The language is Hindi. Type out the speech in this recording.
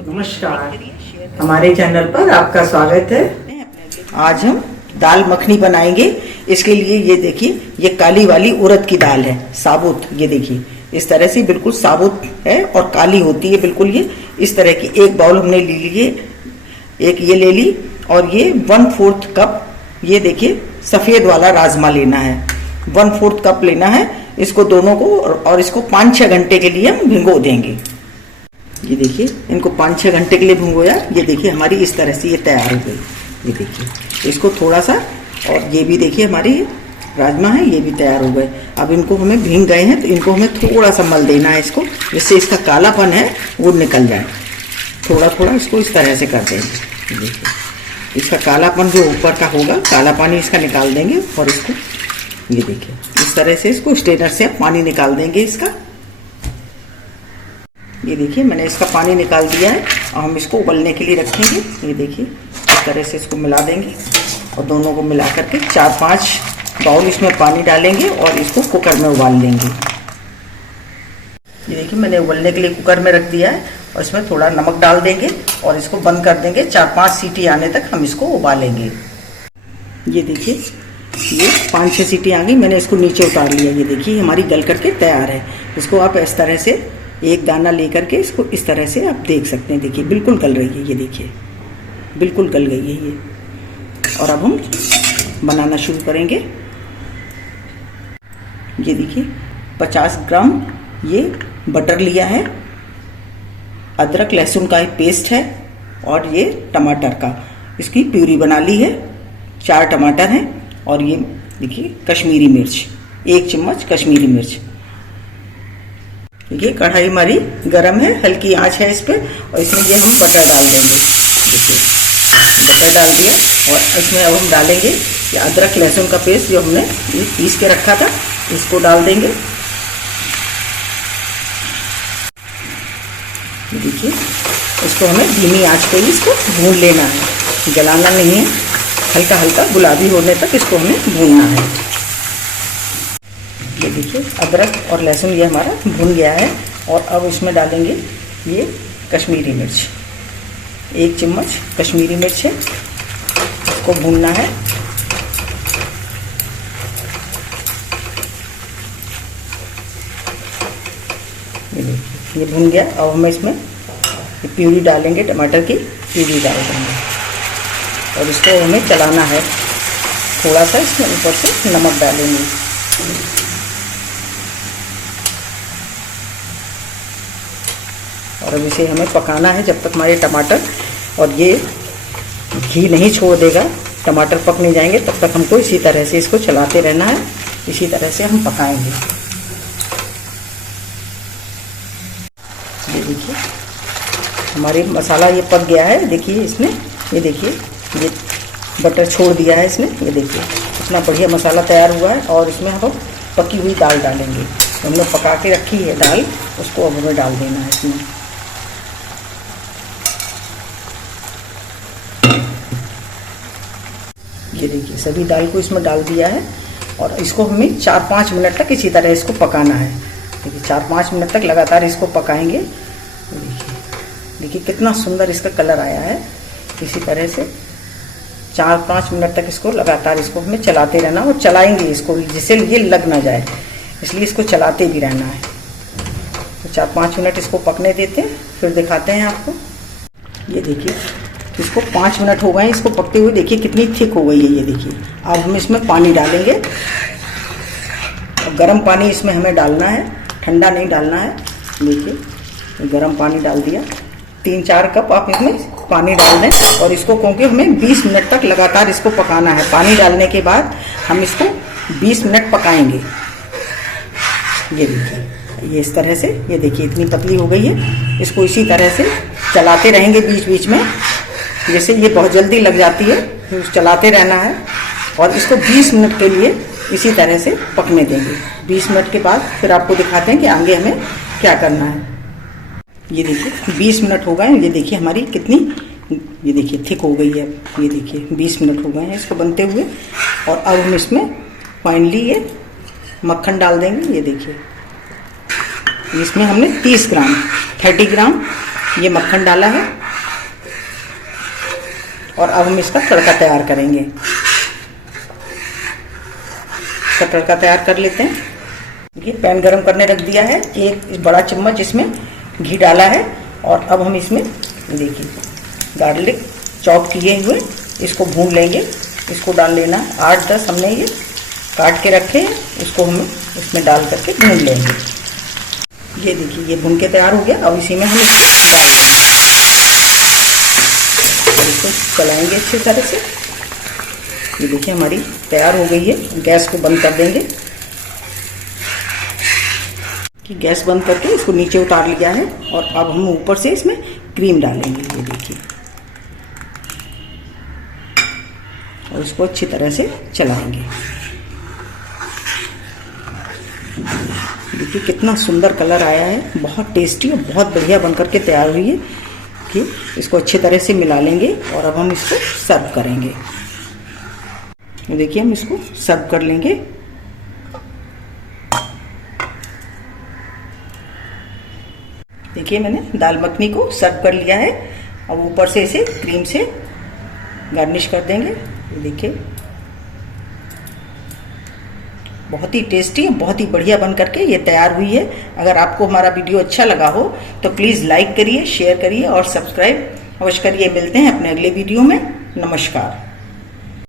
नमस्कार, हमारे चैनल पर आपका स्वागत है। आज हम दाल मखनी बनाएंगे। इसके लिए ये देखिए, ये काली वाली उड़द की दाल है, साबुत। ये देखिए इस तरह से बिल्कुल साबुत है और काली होती है बिल्कुल। ये इस तरह की एक बाउल हमने ले ली, एक ये ले ली, और ये 1/4 कप ये देखिए सफेद वाला राजमा लेना है। 1/4 कप लेना है इसको दोनों को, और इसको 5-6 घंटे के लिए हम भिगो देंगे। ये देखिए इनको 5-6 घंटे के लिए भिगोया। ये देखिए हमारी इस तरह से ये तैयार हो गई। ये देखिए इसको थोड़ा सा, और ये भी देखिए हमारी राजमा है, ये भी तैयार हो गए। अब इनको हमें भीग गए हैं तो इनको हमें थोड़ा सा मल देना है इसको, जिससे इसका कालापन है वो निकल जाए। थोड़ा थोड़ा इसको इस तरह से कर देंगे। देखिए इसका कालापन जो ऊपर का होगा, काला पानी इसका निकाल देंगे। और इसको ये देखिए इस तरह से इसको स्ट्रेनर से पानी निकाल देंगे इसका। ये देखिए मैंने इसका पानी निकाल दिया है और हम इसको उबलने के लिए रखेंगे। ये देखिए इस तरह से इसको मिला देंगे और दोनों को मिला करके 4-5 बाउल इसमें पानी डालेंगे और इसको कुकर में उबाल लेंगे। ये देखिए मैंने उबलने के लिए कुकर में रख दिया है और इसमें थोड़ा नमक डाल देंगे और इसको बंद कर देंगे। 4-5 सीटी आने तक हम इसको उबालेंगे। ये देखिए ये 5-6 सीटी आ गई, मैंने इसको नीचे उतार लिया। ये देखिए हमारी गल करके तैयार है। इसको आप इस तरह से एक दाना लेकर के इसको इस तरह से आप देख सकते हैं। देखिए बिल्कुल गल रही है। ये देखिए बिल्कुल गल गई है ये। और अब हम बनाना शुरू करेंगे। ये देखिए 50 ग्राम ये बटर लिया है, अदरक लहसुन का पेस्ट है, और ये टमाटर का इसकी प्यूरी बना ली है। 4 टमाटर हैं, और ये देखिए कश्मीरी मिर्च, 1 चम्मच कश्मीरी मिर्च। ये कढ़ाई हमारी गरम है, हल्की आंच है इस पर, और इसमें ये हम बटर डाल देंगे। देखिए बटर डाल दिया, और इसमें अब हम डालेंगे ये अदरक लहसुन का पेस्ट जो हमने ये पीस के रखा था, इसको डाल देंगे। देखिए इसको हमें धीमी आंच पे इसको भून लेना है, जलाना नहीं है। हल्का हल्का गुलाबी होने तक इसको हमें भूनना है। ये देखिए अदरक और लहसुन ये हमारा भुन गया है, और अब इसमें डालेंगे ये कश्मीरी मिर्च। 1 चम्मच कश्मीरी मिर्च है, इसको भूनना है। ये देखिए ये भुन गया। अब हम इसमें प्यूरी डालेंगे, टमाटर की प्यूरी डाल देंगे, और इसको हमें चलाना है। थोड़ा सा इसमें ऊपर से नमक डालेंगे। और अब इसे हमें पकाना है जब तक हमारे टमाटर और ये घी नहीं छोड़ देगा, टमाटर पक नहीं जाएंगे, तब तक हमको इसी तरह से इसको चलाते रहना है। इसी तरह से हम पकाएंगे। ये देखिए हमारे मसाला ये पक गया है। देखिए इसमें ये देखिए ये बटर छोड़ दिया है इसमें। ये देखिए इतना बढ़िया मसाला तैयार हुआ है, और इसमें हम पकी हुई दाल डालेंगे। हमने पका के रखी है दाल, उसको अब हमें डाल देना है इसमें। ये देखिए सभी दाल को इसमें डाल दिया है, और इसको हमें 4-5 मिनट तक इसी तरह इसको पकाना है। देखिए 4-5 मिनट तक लगातार इसको पकाएंगे। देखिए कितना सुंदर इसका कलर आया है। इसी तरह से 4-5 मिनट तक इसको लगातार इसको हमें चलाते रहना, और चलाएंगे इसको जिससे ये लग ना जाए, इसलिए इसको चलाते भी रहना है। तो 4-5 मिनट इसको पकने देते हैं, फिर दिखाते हैं आपको। ये देखिए इसको 5 मिनट हो गए हैं इसको पकते हुए। देखिए कितनी थिक हो गई है ये देखिए। अब हम इसमें पानी डालेंगे, और गर्म पानी इसमें हमें डालना है, ठंडा नहीं डालना है। देखिए गर्म पानी डाल दिया। 3-4 कप आप इसमें पानी डाल दें, और इसको क्योंकि हमें 20 मिनट तक लगातार इसको पकाना है। पानी डालने के बाद हम इसको 20 मिनट पकाएंगे। ये देखिए ये इस तरह से, ये देखिए इतनी पतली हो गई है। इसको इसी तरह से चलाते रहेंगे बीच बीच में, जैसे ये बहुत जल्दी लग जाती है। फिर चलाते रहना है, और इसको 20 मिनट के लिए इसी तरह से पकने देंगे। 20 मिनट के बाद फिर आपको दिखाते हैं कि आगे हमें क्या करना है। ये देखिए 20 मिनट हो गए। ये देखिए हमारी कितनी, ये देखिए थिक हो गई है। ये देखिए 20 मिनट हो गए हैं इसको बनते हुए, और अब हम इसमें फाइनली ये मक्खन डाल देंगे। ये देखिए इसमें हमने 30 ग्राम ये मक्खन डाला है और अब हम इसका तड़का तैयार करेंगे। इसका तड़का तैयार कर लेते हैं। देखिए पैन गरम करने रख दिया है, एक बड़ा चम्मच इसमें घी डाला है और अब हम इसमें देखिए गार्लिक चॉप किए हुए इसको भून लेंगे। इसको डाल लेना, 8-10 हमने ये काट के रखे हैं, इसको हम इसमें डाल करके भून लेंगे। ये देखिए ये भून के तैयार हो गया। अब इसी में हम इसको डाल देंगे और इसको चलाएंगे अच्छी तरह से। ये देखिए हमारी तैयार हो गई है। गैस को बंद कर देंगे कि गैस बंद करके इसको नीचे उतार लिया है और अब हम ऊपर से इसमें क्रीम डालेंगे। ये देखिए और इसको अच्छी तरह से चलाएंगे। देखिए कितना सुंदर कलर आया है, बहुत टेस्टी और बहुत बढ़िया बनकर के तैयार हुई है। कि इसको अच्छी तरह से मिला लेंगे और अब हम इसको सर्व करेंगे। देखिए हम इसको सर्व कर लेंगे। देखिए मैंने दाल मखनी को सर्व कर लिया है। अब ऊपर से इसे क्रीम से गार्निश कर देंगे। देखिए बहुत ही टेस्टी, बहुत ही बढ़िया बन करके ये तैयार हुई है। अगर आपको हमारा वीडियो अच्छा लगा हो तो प्लीज़ लाइक करिए, शेयर करिए और सब्सक्राइब अवश्य करिए। मिलते हैं अपने अगले वीडियो में। नमस्कार।